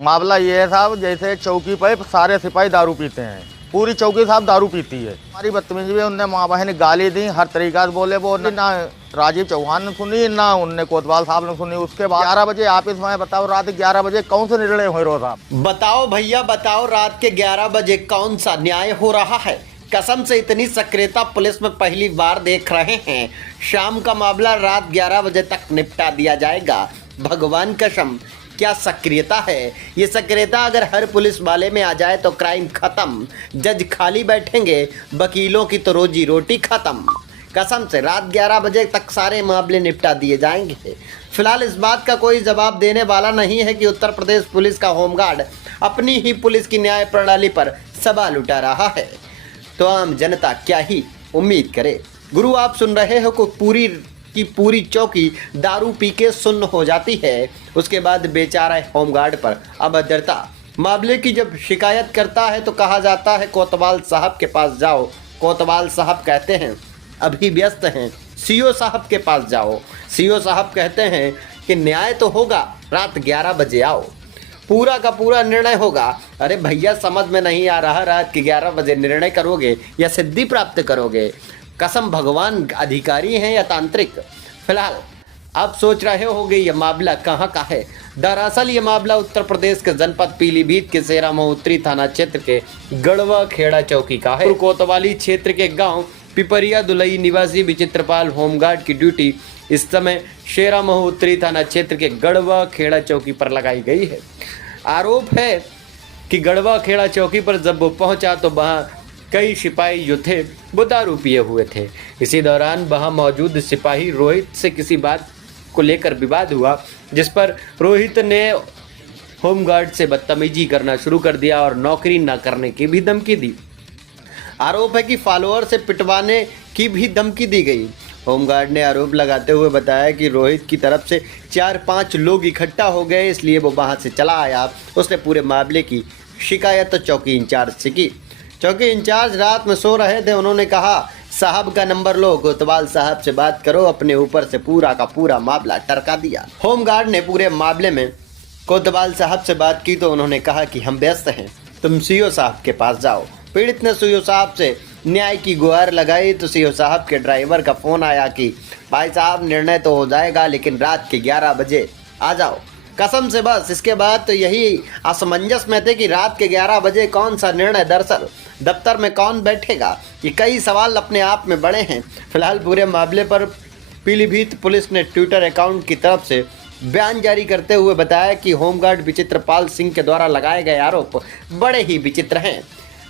मामला ये है साहब, जैसे चौकी पे सारे सिपाही दारू पीते हैं, पूरी चौकी साहब दारू पीती है। हमारी बदतमीजी में उनने माँ बहन गाली दी, हर तरीका से बोले। वो ना राजीव चौहान ने सुनी, ना उनने कोतवाल साहब ने सुनी। उसके बाद 11 बजे ऑफिस में, बताओ रात 11 बजे कौन से निर्णय हुए रो साहब? बताओ भैया बताओ, रात के 11 बजे कौन सा न्याय हो रहा है? कसम से इतनी सक्रियता पुलिस में पहली बार देख रहे हैं। शाम का मामला रात 11 बजे तक निपटा दिया जाएगा। भगवान कसम, क्या सक्रियता है ये! सक्रियता अगर हर पुलिस वाले में आ जाए तो क्राइम खत्म। जज खाली बैठेंगे, वकीलों की तो रोजी रोटी खत्म। कसम से रात 11 बजे तक सारे मामले निपटा दिए जाएंगे। फिलहाल इस बात का कोई जवाब देने वाला नहीं है कि उत्तर प्रदेश पुलिस का होमगार्ड अपनी ही पुलिस की न्याय प्रणाली पर सवाल उठा रहा है, तो आम जनता क्या ही उम्मीद करे। गुरु, आप सुन रहे हो को पूरी चौकी दारू पी के सुन्न हो जाती है। उसके बाद बेचारा होमगार्ड पर अभद्रता। मामले की जब शिकायत करता है तो कहा जाता है कोतवाल साहब के पास जाओ। कोतवाल साहब कहते हैं अभी व्यस्त हैं, सीओ साहब के पास जाओ। सीओ साहब कहते हैं कि न्याय तो होगा, रात 11 बजे आओ, पूरा का पूरा निर्णय होगा। अरे भैया, समझ में नहीं आ रहा, रात के 11 बजे निर्णय करोगे या सिद्धि प्राप्त करोगे? कसम, भगवान अधिकारी हैं या तांत्रिक? फिलहाल आप सोच रहे होंगे ये मामला कहाँ का है। दरअसल ये मामला उत्तर प्रदेश के जनपद पीलीभीत के सेरा महोत्तरी थाना क्षेत्र के गढ़वा खेड़ा चौकी का है। कोतवाली क्षेत्र के गांव पिपरिया दुलई निवासी विचित्रपाल होमगार्ड की ड्यूटी इस समय शेरा महोत्तरी थाना क्षेत्र के गढ़वा खेड़ा चौकी पर लगाई गई है। आरोप है कि गढ़वा खेड़ा चौकी पर जब वो पहुंचा तो वहाँ कई सिपाही जो थे वो दारू पिए हुए थे। इसी दौरान वहाँ मौजूद सिपाही रोहित से किसी बात को लेकर विवाद हुआ, जिस पर रोहित ने होमगार्ड से बदतमीजी करना शुरू कर दिया और नौकरी न करने की भी धमकी दी। आरोप है कि फॉलोअर से पिटवाने की भी धमकी दी गई। होमगार्ड ने आरोप लगाते हुए बताया कि रोहित की तरफ से 4-5 लोग इकट्ठा हो गए, इसलिए वो वहाँ से चला आया। उसने पूरे मामले की शिकायत चौकी इंचार्ज से की। चौकी इंचार्ज रात में सो रहे थे। उन्होंने कहा, साहब का नंबर लो, कोतवाल साहब से बात करो। अपने ऊपर से पूरा का पूरा मामला टरका दिया। होमगार्ड ने पूरे मामले में कोतवाल साहब से बात की तो उन्होंने कहा कि हम व्यस्त हैं, तुम सीओ साहब के पास जाओ। पीड़ित ने सीओ साहब से न्याय की गुहार लगाई तो सीओ साहब के ड्राइवर का फोन आया कि भाई साहब, निर्णय तो हो जाएगा लेकिन रात के 11 बजे आ जाओ। कसम से बस इसके बाद तो यही असमंजस में थे कि रात के 11 बजे कौन सा निर्णय, दरअसल दफ्तर में कौन बैठेगा। ये कई सवाल अपने आप में बड़े हैं। फिलहाल पूरे मामले पर पीलीभीत पुलिस ने ट्विटर अकाउंट की तरफ से बयान जारी करते हुए बताया कि होमगार्ड विचित्रपाल सिंह के द्वारा लगाए गए आरोप बड़े ही विचित्र हैं।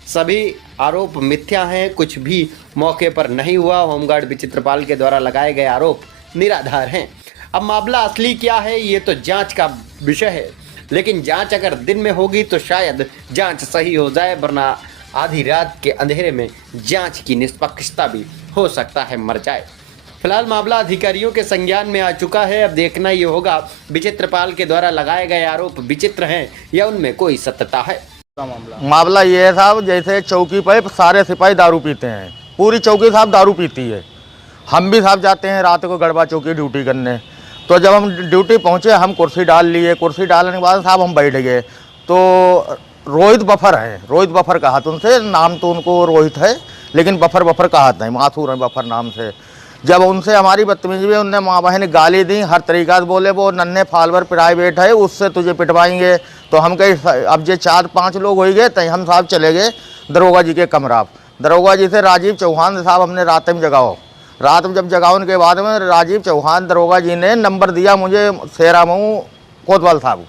सभी आरोप मिथ्या हैं, कुछ भी मौके पर नहीं हुआ। होमगार्ड विचित्रपाल के द्वारा लगाए गए आरोप निराधार हैं। अब मामला असली क्या है ये तो जांच का विषय है, लेकिन जांच अगर दिन में होगी तो शायद जांच सही हो जाए, वरना आधी रात के अंधेरे में जांच की निष्पक्षता भी हो सकता है मर जाए। फिलहाल मामला अधिकारियों के संज्ञान में आ चुका है। अब देखना ये होगा विचित्रपाल के द्वारा लगाए गए आरोप विचित्र हैं या उनमें कोई सत्यता है। मामला ये है साहब, जैसे चौकी पे सारे सिपाही दारू पीते हैं, पूरी चौकी साहब दारू पीती है। हम भी साहब जाते हैं रात को गढ़वा चौकी ड्यूटी करने, तो जब हम ड्यूटी पहुंचे हम कुर्सी डाल लिए। कुर्सी डालने के बाद साहब हम बैठ गए तो रोहित बफर है, रोहित बफर कहा था उनसे, नाम तो उनको रोहित है लेकिन बफर कहा था, माथुर है बफर नाम से। जब उनसे हमारी बदतमीजी में उनने माँ बहन गाली दी, हर तरीका से बोले वो नन्हे फॉलोअर प्राइवेट है, उससे तुझे पिटवाएंगे। तो हम कहीं अब जे 4-5 लोग हो गए तय हम साहब चले गए दरोगा जी के कमरा। दरोगा जी से राजीव चौहान साहब हमने रात में जगाओ। रात में जब जगाओ के बाद में राजीव चौहान दरोगा जी ने नंबर दिया मुझे सेरा मऊ कोतवाल साहब,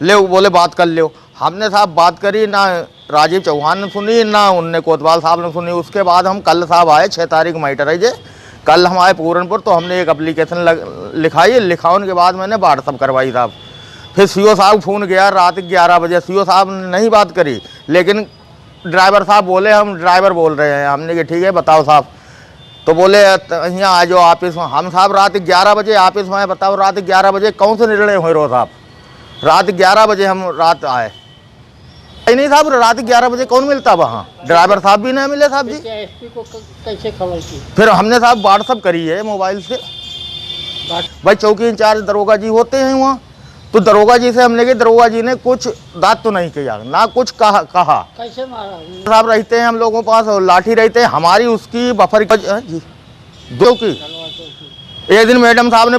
ले बोले बात कर लो। हमने साहब बात करी, ना राजीव चौहान ने सुनी ना उनने कोतवाल साहब ने सुनी। उसके बाद हम कल साहब आए, 6 तारीख माइटर है जे, कल हम आए पूरनपुर, तो हमने एक एप्लीकेशन लिखाई। लिखाने के बाद मैंने व्हाट्सअप करवाई साहब। फिर सीओ साहब फ़ोन गया रात 11 बजे। सीओ साहब ने नहीं बात करी, लेकिन ड्राइवर साहब बोले हम ड्राइवर बोल रहे हैं। हमने कि ठीक है बताओ साहब, तो बोले यहाँ आ जाओ ऑफिस में। हम साहब रात 11 बजे ऑफिस में आए। बताओ रात 11 बजे कौन से निर्णय हुए रो साहब? रात 11 बजे हम रात आए नहीं साहब, रात 11 बजे कौन मिलता वहाँ? ड्राइवर साहब भी नहीं मिले साहब जी। एसपी को कैसे खबर की? फिर हमने साहब व्हाट्सअप करी है मोबाइल से। भाई चौकी इंचार्ज दरोगा जी होते हैं वहाँ, तो दरोगा जी से हमने कि दरोगा जी ने कुछ दाद तो नहीं किया, ना कुछ कहा। कैसे मारा? साहब रहते हैं हम लोगों के पास, लाठी रहते हैं हमारी, उसकी बफर जी दो की। चौकी। एक दिन मैडम साहब ने